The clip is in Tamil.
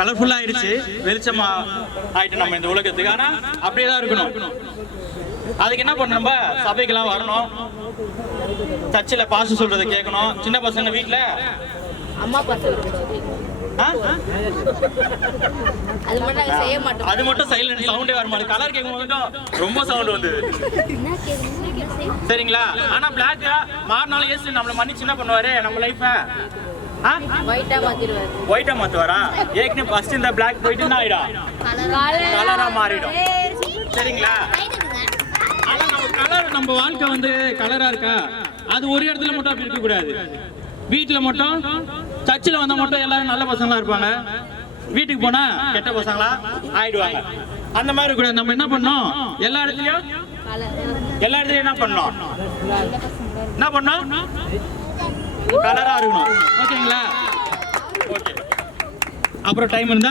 கலர்ஃபுல்லா ஆயிடுச்சு, வெளிச்சமா ஆயிட்டு நம்ம இந்த உலகத்துக்கு. ஆனா அப்படியே தான் இருக்கணும். அதுக்கு என்ன பண்ணணும்? நம்ம சபைக்கெல்லாம் வரணும், சர்ச்சில் பாச சொல்றதை கேட்கணும். சின்ன பசங்க வீட்டுல அம்மா பார்த்து அது மட்டும் சைலண்ட், சவுண்டே வர மாட்டேங்குது. கலர் கேட்கும் போது ரொம்ப சவுண்ட் வந்து, சரிங்களா? ஆனா பிளாக் மாறினாலும் ஏசு நம்மள மன்னிச்சு என்ன பண்ணுவாரு? நம்ம லைஃப ஒயிட்டா மாத்துவாரா? ஏற்கனவே ஃபர்ஸ்ட் இந்த பிளாக் போயிட்டு என்ன ஆயிடும்? கலரா மாறிடும், சரிங்களா? ஆனா நம்ம கலர், நம்ம வாழ்க்கை வந்து கலரா இருக்கா? அது ஒரு இடத்துல மட்டும் அப்படி இருக்க கூடாது. வீட்டுல மட்டும், சர்ச்சில் வந்தா மட்டும் எல்லாரும் நல்ல பசங்களா இருப்பாங்க, வீட்டுக்கு போனா கெட்ட பசங்களா ஆயிடுவாங்க. அந்த மாதிரி கூட நம்ம என்ன பண்ணோம்? எல்லா இடத்துலயும் என்ன பண்ணோம்? கலரா இருக்கணும். ஓகேங்களா? ஓகே. அப்புறம் டைம் இருந்தா